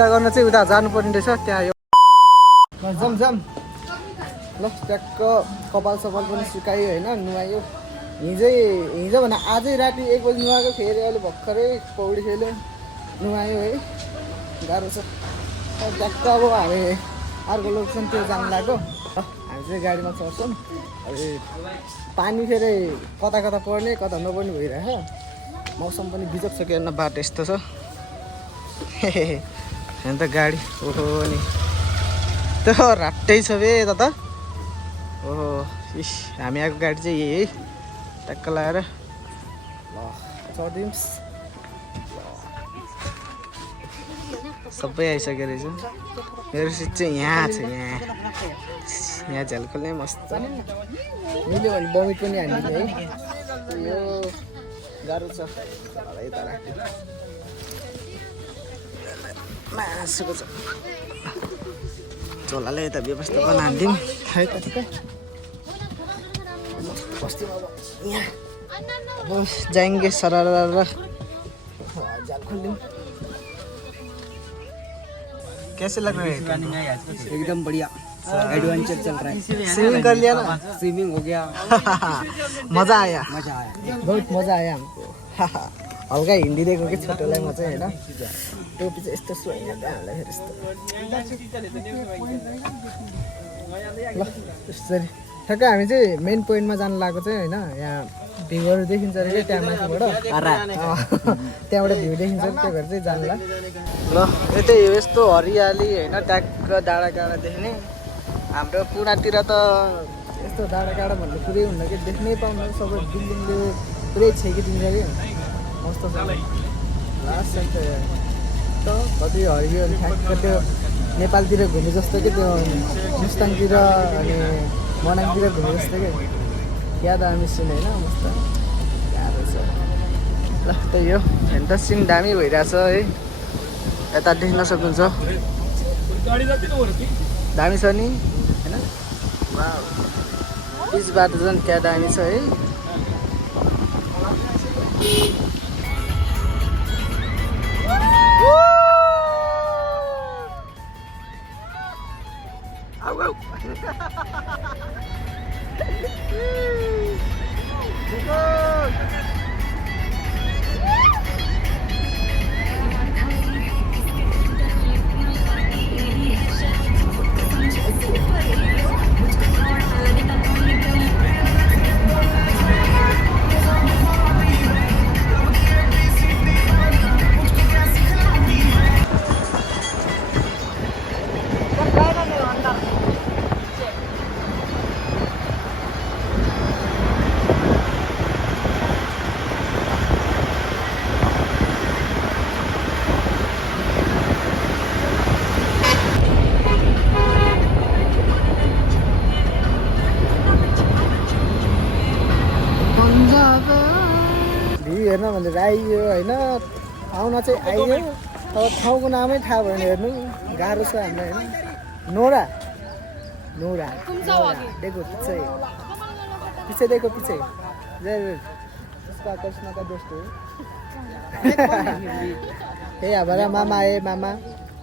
पूजा गर्न चाहिँ उता जानुपर्ने रहेछ त्यहाँ यो जाम जाम ल ट्याक्क कपाल सपाल पनि सुकायो होइन नुहायो हिजो भने आजै राति 1 बजी नुहाएको फेरि अहिले भर्खरै पौडी खेल्यो नुहायो है गाह्रो छ ट्याक्क अब हामी अर्को लोकेसनतिर जानु लाग्यो हामी चाहिँ गाडीमा चढ्छौँ पानी फेरि कता कता पर्ने कता नपर्ने भइरहेको मौसम पनि बिजोक छ कि हेर्न बाटो यस्तो छ हेर्नु त गाडी ओहो नि त्यो रातै छ बे त ओहो इस हामी आएको गाडी चाहिँ यही है ट्याक्क लगाएर ल चढिदिउँ सबै आइसक्यो रहेछ मेरो सिट चाहिँ यहाँ छ यहाँ झ्यालखोल्ने मस्त मिल्यो भने बमिट पनि हान्दिने है यो गाह्रो छ यता राख्यो मासुको छ झोलाले यता व्यवस्था गर्न हान्दिउँ है कतिको बस्तीमा अब यहाँ अब जाएंगे सरारा जाल खोलिदिउँ कैसे लग रहा है एकदम बढ़िया एडवेंचर चल रहा है स्विमिंग कर लिया ना स्विमिंग हो गया मजा आया बहुत मजा आया हमको हल्का हिन्दी दिएको कि छोटोलाई म चाहिँ होइन टोपी चाहिँ यस्तो सुहाइन्छ त्यहाँलाई फेरि यस्तो ल त्यसरी ठ्याक्क हामी चाहिँ मेन पोइन्टमा जानु लागेको चाहिँ होइन यहाँ भ्यूहरू देखिन्छ अरे क्या त्यहाँ माथिबाट त्यहाँबाट भ्यू देखिन्छ त्यो भएर चाहिँ जानुला ल यतै यस्तो हरियाली होइन ट्याक्क डाँडा काँडा देख्ने हाम्रो पुरातिर त यस्तो डाँडा काँडा भन्ने कुरै हुन्न कि देख्नै पाउँदैन सबै बिल्डिङले पुरै छेकिदिन्छ कि मस्त छ लास्ट त कति हरियो ठ्याक्क त्यो नेपालतिर घुमे जस्तो कि त्यो मुस्ताङतिर अनि मनाङतिर घुमे जस्तो कि याद हामी सुने होइन मस्त गाह्रो छ ल त्यही हो हेर्नु त सिन दामी भइरहेछ है यता देख्न सक्नुहुन्छ दामी छ नि होइन बिच बाटो झन् त्यहाँ दामी छ है हेर्न भनेर आइयो होइन आउन चाहिँ आइयो तर ठाउँको नामै थाहा भएन हेर्नु गाह्रो छ हामीलाई होइन नोरा नोरा देखो पछि पछि देखो पछि उसका कृष्ण का दोस्त हो हे हमारा मामा है मामा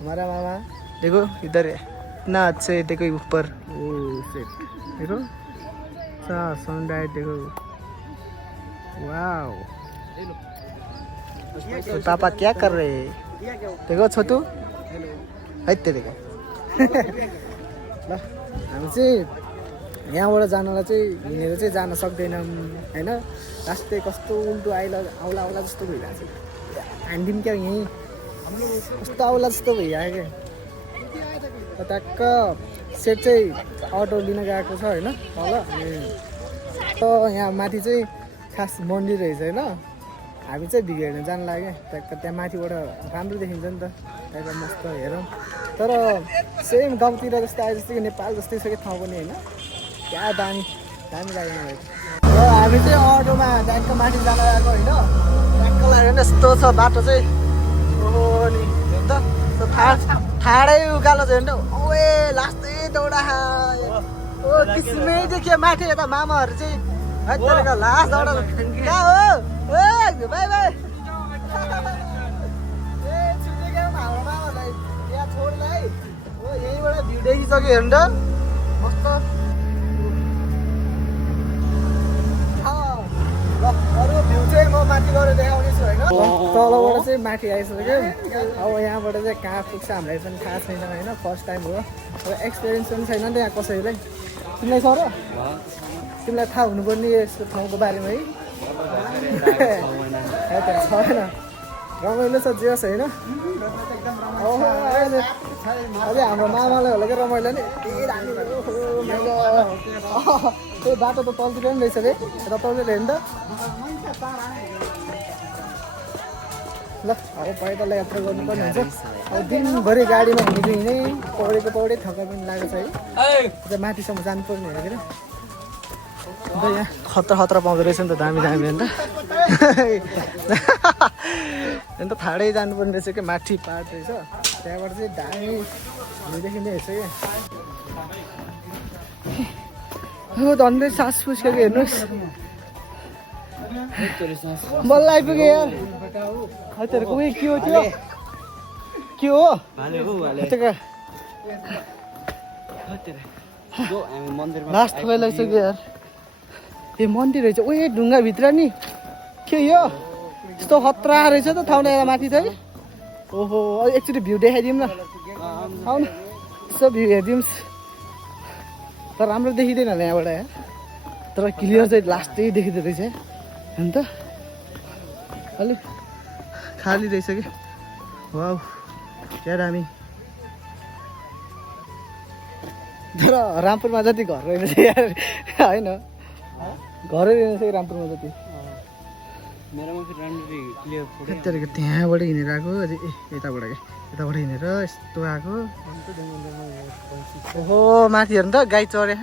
हमारा मामा देखो इधर इतना अच्छे देखो ऊपर ओ सेट देखो सनराइज देखो वाओ तो पापा क्या कर रहे हैं देखो छोटू है देखो ल हामी चाहिँ यहाँबाट जानलाई चाहिँ हिँडेर चाहिँ जान सक्दैनौँ होइन रास्तै कस्तो उल्टो आउला आउला जस्तो भइरहेको छ हान्दिउँ क्या यहीँ कस्तो आउला जस्तो भइरहेको क्या ट्याक्क सेट चाहिँ अटो लिन गएको छ होइन तल त यहाँ माथि चाहिँ खास मन्दिर रहेछ होइन हामी चाहिँ भिडियो हेर्न जानु लाग्यो ट्याक्क त्यहाँ माथिबाट राम्रो देखिन्छ नि त त्यहाँ मस्त हेरौँ तर सेम गाउँतिर जस्तो आए जस्तो कि नेपाल जस्तै छ कि ठाउँ पनि होइन क्या दामी दामी लागेन र हामी चाहिँ अटोमा ट्याक्क माथि जान गएको होइन ट्याक्क लाग्यो भने यस्तो छ बाटो चाहिँ ओहो नि हेर्नु त ठाडै उकालो छ हेर्नु ओए लास्टै दौडा ओ किसिमै देखियो माथि यता मामाहरू चाहिँ है तेरो लास्ट दौडा कहाँ हो बाई बाई ए छुट्यो क्या हाम्रो मामालाई छोडलाई हो यहीँबाट भ्यू देखिसक्यो हेर्नु त मस्त ल अरू भ्यू चाहिँ म माथि गएर देखाउनेछु होइन तलबाट चाहिँ माथि आइसक्यो अब यहाँबाट चाहिँ कहाँ पुग्छ हामीलाई पनि थाहा छैन होइन फर्स्ट टाइम हो अब एक्सपिरियन्स पनि छैन नि त यहाँ कसैलाई तिमीलाई छ र तिमीलाई थाहा हुनुपर्ने यस्तो ठाउँको बारेमा है छैन रमाइलो छ जे होइन अझै हाम्रो मामालाई होला क्या रमाइलो नि त्यो बाटो त तलतिर पनि रहेछ अरे यता तलतिर हेर्नु त ल अब पैदल यात्रा गर्नुपर्ने हुन्छ अब दिनभरि गाडीमा हिँडेको हिँडै पौडेको पौडै थकाइ पनि लागेको छ है अझ माथिसम्म जानुपर्ने हो क्या अन्त यहाँ खतरा खतरा पाउँदो रहेछ नि त दामी दामी अन्त अन्त फाडै जानुपर्ने रहेछ क्या माथि पार्ट रहेछ त्यहाँबाट चाहिँ दामी भ्यू देखिँदै रहेछ क्या झन्डै सास फुस्क्यो कि हेर्नुहोस् बल्ल आइपुग्यो यार हजुरहरूको उयो के हो त्यो के हो लास्ट थोरै लगिसक्यो यार ए मन्दिर रहेछ ओ ढुङ्गाभित्र नि के यो यस्तो खतरा रहेछ त ठाउँ ल्याएर माथि चाहिँ ओहो एकचोटि भ्यू देखाइदिउँ न आउनु यसो भ्यू हेरिदिउँ तर राम्रो देखिँदैन होला यहाँबाट यहाँ तर क्लियर चाहिँ लास्टै देखिँदो रहेछ अन्त अलिक खाली रहेछ कि वाउ क्या दामी तर रामपुरमा जति घर रहेछ यार होइन घरै रहेछ कि रामपुरमा जति त्यहाँबाट हिँडेर आएको अझै यताबाट यताबाट हिँडेर यस्तो आएको ओहो माथि हेर्नु त गाई चढे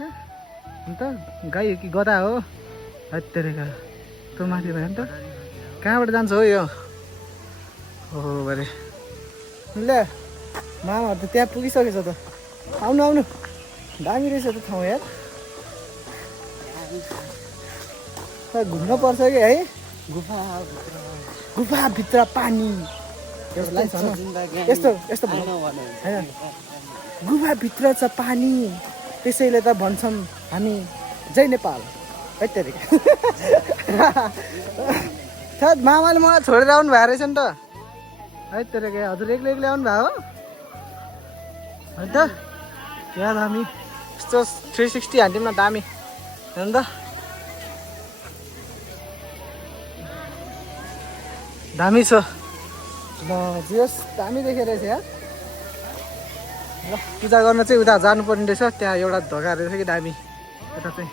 अन्त गाई हो कि गधा हो हत्तेरेका त्यो माथि हेर्नु त कहाँबाट जान्छ हो यो ओहो बरे ल मामाहरू त त्यहाँ पुगिसकेछ त आउनु आउनु दामी रहेछ त ठाउँ यार घुम्न पर्छ कि है गुफाभित्र पानी यस्तो यस्तो होइन गुफाभित्र छ पानी त्यसैले त भन्छौँ हामी जय नेपाल है तेरेका मामाले मलाई छोडेर आउनु भएको रहेछ नि त है तेरेका हजुर एक्लै एक्लै आउनु भएको होइन त क्या दामी यस्तो 360 हान्थ्यौँ न दामी हेर्नु त दामी छ ल जियोस् दामी देखेर रहेछ यार ल पूजा गर्न चाहिँ उता जानुपर्ने रहेछ त्यहाँ एउटा ढोका रहेछ कि दामी यता चाहिँ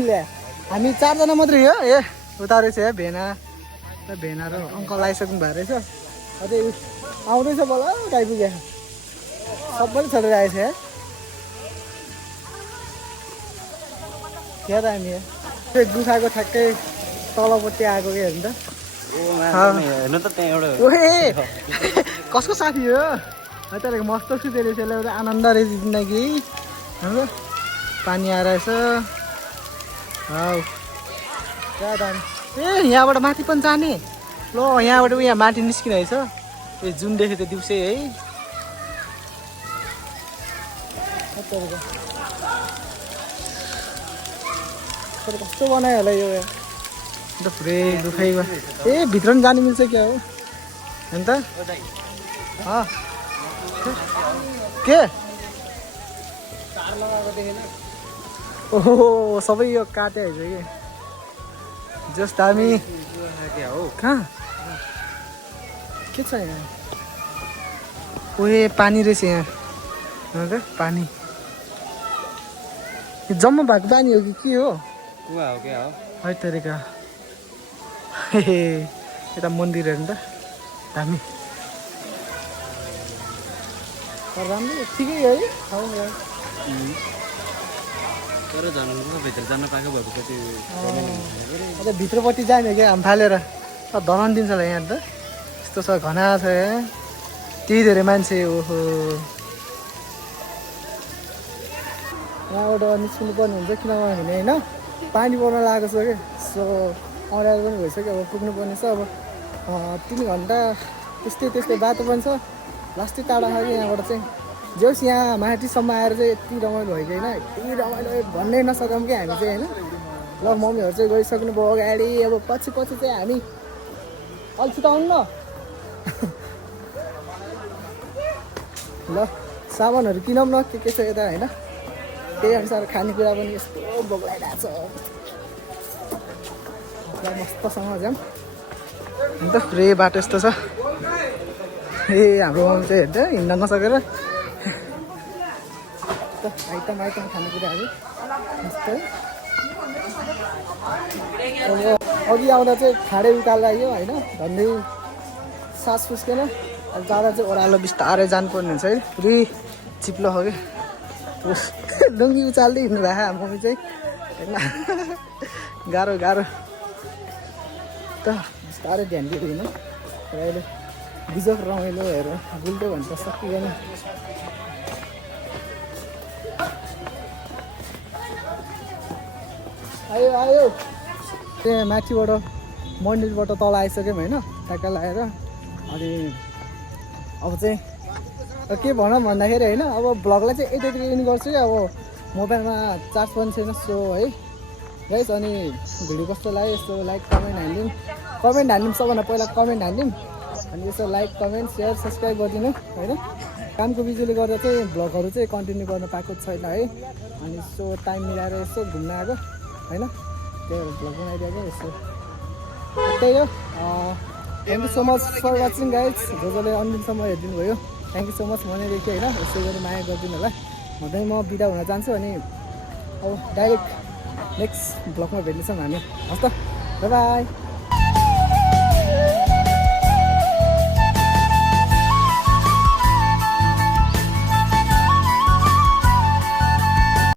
ल्या हामी 4 जना मात्रै हो ए उता रहेछ है भेना र अङ्कल आइसक्नु भएको रहेछ अझै आउँदैछ बल्ल आइपुग्यो सबैले छोडेर आएछ है क्या दामी हो त्यो गुफाको ठ्याक्कै तलपट्टि आएको कि हेर्नु त ओहे कसको साथी हो तपाईँको मस्त सुते रहेछ एउटा आनन्द रहेछ जिन्दगी हाम्रो पानी आएर रहेछ हौ क्या दामी ए यहाँबाट माथि पनि जाने ल यहाँबाट यहाँ माथि निस्किने रहेछ ए जुन देख्यो त्यो दिउँसै है तर कस्तो बनायो होला यो अन्त पुरै दुखाइमा ए भित्र पनि जानु मिल्छ क्या हो अन्त के ओहो सबै यो काटे होइन कि जस दामी कहाँ के छ यहाँ ओए पानी रहेछ यहाँ पानी जम्मा भएको पानी हो कि के हो है तरिका यता मन्दिर हेर्नु त दामी राम्रो ठिकै है ठाउँलाई तर भित्र जान पाएको भएको अझ भित्रपट्टि जाने क्या हामी फालेर धराउनु दिन्छ होला यहाँ त यस्तो छ घना छ यहाँ त्यही धेरै मान्छे ओहो यहाँबाट निस्किनु पर्ने हुन्छ किनभने होइन पानी पर्न लागेको छ कि सो अँध्यारो पनि भइसक्यो अब पुग्नु पर्ने छ अब 3 घन्टा त्यस्तै बाटो पनि छ लास्टै टाढा खायो यहाँबाट चाहिँ जे होस् यहाँ माथिसम्म आएर चाहिँ यति रमाइलो भयो कि होइन यति रमाइलो भन्नै नसकौँ कि हामी चाहिँ होइन ल मम्मीहरू चाहिँ गइसक्नु भयो अगाडि अब पछि चाहिँ हामी अल्छी त आउनु न ल सामानहरू किनौँ न के छ यता होइन त्यही अनुसार खानेकुरा पनि यस्तो बोक्लाइरहेको छ मस्तसँग जाऊँ अन्त रे बाटो यस्तो छ ए हाम्रो मम्मी चाहिँ हेर्दा हिँड्न नसकेर आइटम खानेकुराहरू यस्तो अब अघि आउँदा चाहिँ खाडे उकालो लाग्यो होइन झन्डै सास फुस्केन अब जाँदा चाहिँ ओह्रालो बिस्तारै जानुपर्ने हुन्छ है पुरै चिप्लो हो कि लुङ्गी उचाल्दै हिँड्नु भएको मम्मी चाहिँ होइन गाह्रो त बिस्तारै ध्यान दिएर हिँड्नु र अहिले बिजोक रमाइलो हेर गुल्टो भन्छ सकिँदैन आयो त्यहाँ माथिबाट मन्दिरबाट तल आइसक्यौँ होइन टाक्का लगाएर अनि अब चाहिँ के भनौँ भन्दाखेरि होइन अब भ्लगलाई चाहिँ यति एन्ड गर्छु कि अब मोबाइलमा चार्ज पनि छैन सो है गाइस अनि भिडियो कस्तो लाग्यो यस्तो लाइक कमेन्ट हानिदिउँ सबभन्दा पहिला कमेन्ट हानिदिउँ अनि यसो लाइक कमेन्ट सेयर सब्सक्राइब गरिदिनु होइन कामको बिजुले गर्दा चाहिँ भ्लगहरू चाहिँ कन्टिन्यू गर्न पाएको छैन है अनि यसो टाइम मिलाएर यसो घुम्न आएको होइन त्यही भ्लग बनाइदिएको यसो त्यही हो thank you so much for watching guys जसले अन्तिमसम्म हेरिदिनु भयो थ्याङ्क यू सो मच भनेदेखि होइन यसै गरी माया गरिदिनु होला भन्दै म बिदा हुन चाहन्छु अनि अब डाइरेक्ट नेक्स्ट भ्लगमा भेट्नेछौँ हामी हस् त बाई